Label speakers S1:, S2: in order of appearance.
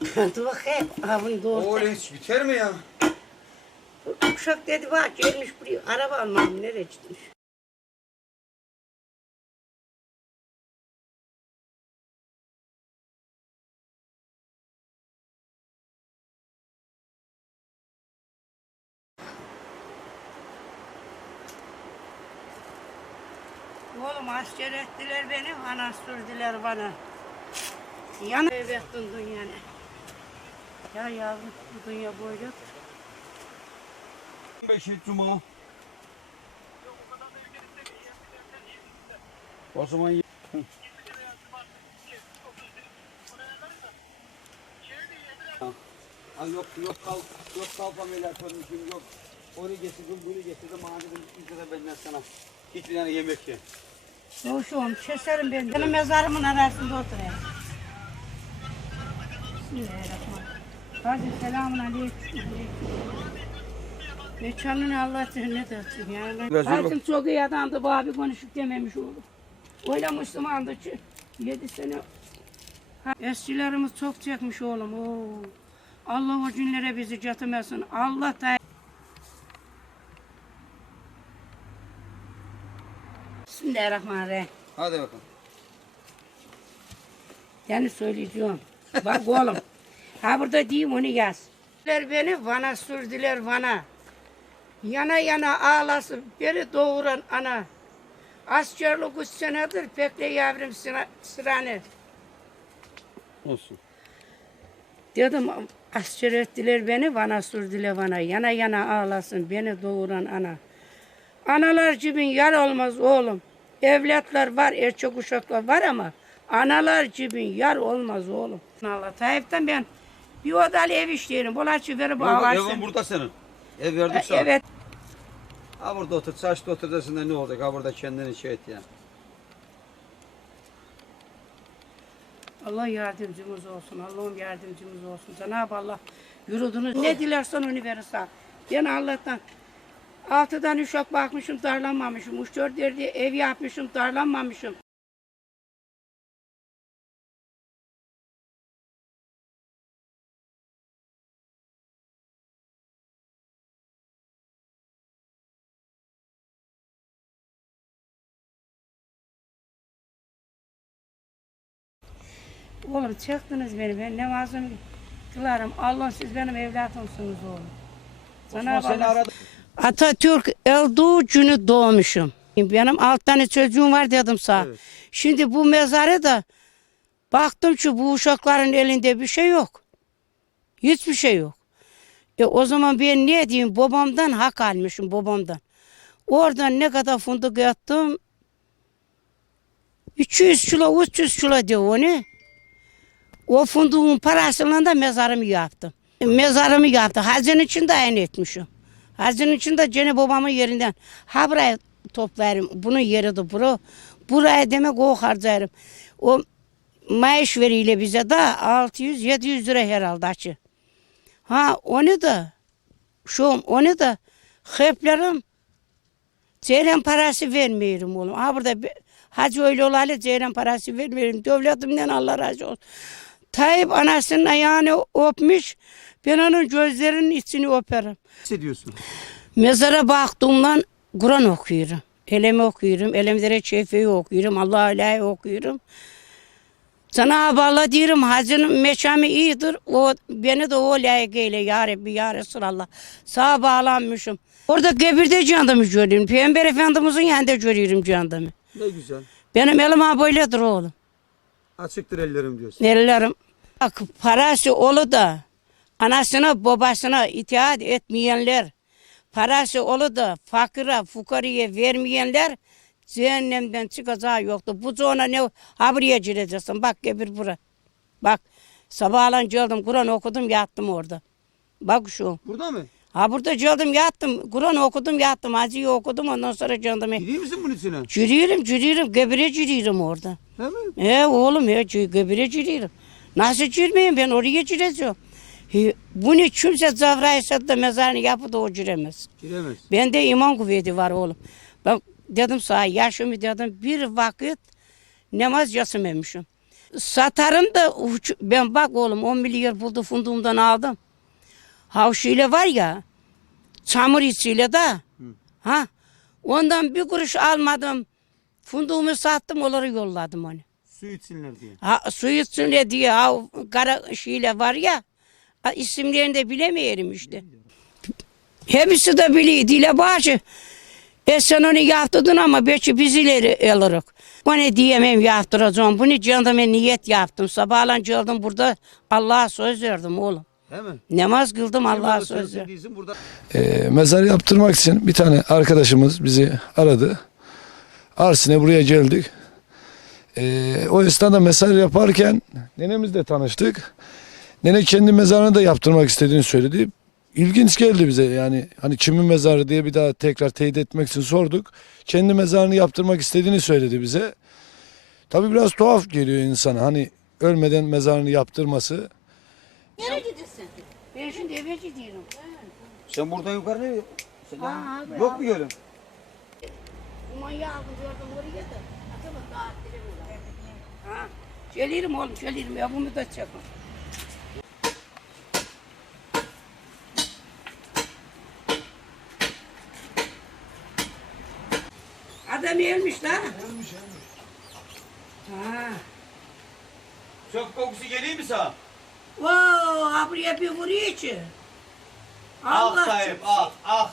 S1: Dur hep avın doğru.
S2: Öyle hiç biter mi ya?
S1: Uşak dedi bak gelmiş buraya. Araba almam nereye gitmiş? Oğlum asker ettiler beni, bana sürdüler bana. Yana bektin dünyanı. Ya yavrum bu dünya böyle.
S2: 15 cuma. O zaman y-. Ha, yok yok kalk yok kalk ameliyatörmüşüm yok. Onu getirdim bunu getirdim bana dedim bir de benden sana. Hiçbir tane yemek ye.
S1: Doğuşum, keserim ben. Benim mezarımın arasında oturayım. Bismillahirrahmanirrahim. Hadi selamun aleyküm. Ne canını Allah cennet etsin yani. Hakim çok iyi adamdı bu abi konuşup dememiş oldu. Öyle Müslümandı ki. Yedi sene. Ha, Eskilerimiz çok çekmiş oğlum. Oo. Allah o günlere bizi götürmesin. Allah da Bismillahirrahmanirrahim.
S2: Hadi bakalım.
S1: Yani söyleyeceğim. Bak oğlum. Ha burada diyeyim onu yaz. Beni Van'a sürdüler Van'a. Yana yana ağlasın beni doğuran ana. Askerlik üç senedir bekle yavrum sıra, sıranı.
S2: Olsun.
S1: Dedim asker ettiler beni Van'a sürdüler Van'a. Yana yana ağlasın beni doğuran ana. Analar cibin yar olmaz oğlum. Evlatlar var, erkek uşaklar var ama analar cibin yar olmaz oğlum. Allah Tayyip'ten ben bir odalı ev işlerim. Bulaçı verip
S2: Evin
S1: ağlarsın.
S2: burada senin. Ev verdik sana.
S1: Evet.
S2: Ha burada otur, saçta otur desin de ne olacak? Ha burada kendini şey et ya.
S1: Allah yardımcımız olsun. Allah'ım yardımcımız olsun. Cenab-ı Allah yürüdünüz. Ne dilersen onu verirsen. Ben Allah'tan altıdan uşak bakmışım, darlanmamışım. Üç dört yerde ev yapmışım, darlanmamışım. Oğlum çıktınız beni. Ben namazımı kılarım. Allah siz benim evlatımsınız oğlum.
S2: Osman seni aradı.
S1: Atatürk öldüğü günü doğmuşum. Benim alt tane çocuğum var dedim sana.
S2: Evet.
S1: Şimdi bu mezarı da baktım ki bu uşakların elinde bir şey yok. Hiçbir şey yok. E o zaman ben ne diyeyim babamdan hak almışım babamdan. Oradan ne kadar fındık yattım 200 kilo 300 kilo diyor onu. O fındığın parasıyla da mezarımı yaptım. Mezarımı yaptım. Hazin için de aynı etmişim. Hazin için de Cenab babamın yerinden. Ha buraya toplarım. Bunun yeri de bura. Buraya demek o harcarım. O maaş veriyle bize de 600-700 lira herhalde açı. Ha onu da şu onu da heplerim ceylan parası vermiyorum oğlum. Ha burada hacı öyle olalı ceylan parası vermiyorum. Devletimden Allah razı olsun. Tayyip anasının ayağını öpmüş. Ben onun gözlerinin içini öperim.
S2: hissediyorsun?
S1: Mezara baktığımdan Kur'an okuyorum. Elemi okuyorum. Elemdere çeyfeyi okuyorum. Allah ilahi okuyorum. Cenab-ı Allah diyorum hacının meşamı iyidir. O beni de o layık eyle ya Rabbi ya Resulallah. Sağa bağlanmışım. Orada gebirde candımı görüyorum. Peygamber Efendimizin yanında görüyorum candımı.
S2: Ne güzel.
S1: Benim elim böyledir oğlum.
S2: Açıktır ellerim diyorsun.
S1: Ellerim. Bak parası olu da anasına babasına itaat etmeyenler, parası olu da fakire fukarıya vermeyenler cehennemden çıkacağı yoktu. Bu ona ne habriye gireceksin. Bak gebir bura. Bak sabahlan geldim Kur'an okudum yattım orada. Bak şu.
S2: Burada mı?
S1: Ha burada geldim yattım. Kur'an okudum yattım. Hacı'yı okudum ondan sonra geldim.
S2: Gideyim misin bunun içine?
S1: Cürüyorum cürüyorum. Gebire cürüyorum orada.
S2: He mi?
S1: He oğlum ya göbüre giriyorum. Nasıl girmeyeyim ben oraya gireceğim. He, Bunu kimse zavraysa da mezarını yapıp da o giremez.
S2: Giremez.
S1: Bende iman kuvveti var oğlum. Ben dedim sana yaşımı dedim bir vakit namaz yasımemişim. Satarım da ben bak oğlum 10 milyar buldu funduğumdan aldım. Havşıyla var ya çamur içiyle de ha ondan bir kuruş almadım. Funduğumu sattım onları yolladım onu.
S2: Su içsinler diye.
S1: Ha, su içsin ne diye ha, kara şeyle var ya ha, isimlerini de bilemeyelim işte. Hepsi de biliyor dile başı. E sen onu yaptırdın ama belki biz ileri alırız. Bu ne diyemem yaptıracağım. Bunu canıma niyet yaptım. Sabahlan geldim burada Allah'a söz verdim oğlum.
S2: Değil mi?
S1: Namaz kıldım Allah'a söz verdim.
S2: Burada
S3: Ee, mezar yaptırmak için bir tane arkadaşımız bizi aradı. Arsin'e buraya geldik. Ee, o esnada mezar yaparken nenemizle tanıştık. Nene kendi mezarını da yaptırmak istediğini söyledi. İlginç geldi bize yani hani kimin mezarı diye bir daha tekrar teyit etmek için sorduk. Kendi mezarını yaptırmak istediğini söyledi bize. Tabii biraz tuhaf geliyor insana hani ölmeden mezarını yaptırması.
S1: Nereye gidiyorsun? Ben şimdi eve gidiyorum.
S2: sen buradan yukarı ne? Sen
S1: abi,
S2: yok mu yolun?
S1: Manyağı gördüm oraya da. Gelirim oğlum gelirim ya bunu da çakın. Adam ölmüş lan. Ölmüş ölmüş. Ha.
S2: Çok kokusu geliyor mu sana?
S1: Wow, buraya bir vuruyor ki.
S2: Ah
S1: Allah
S2: sahip ah ah.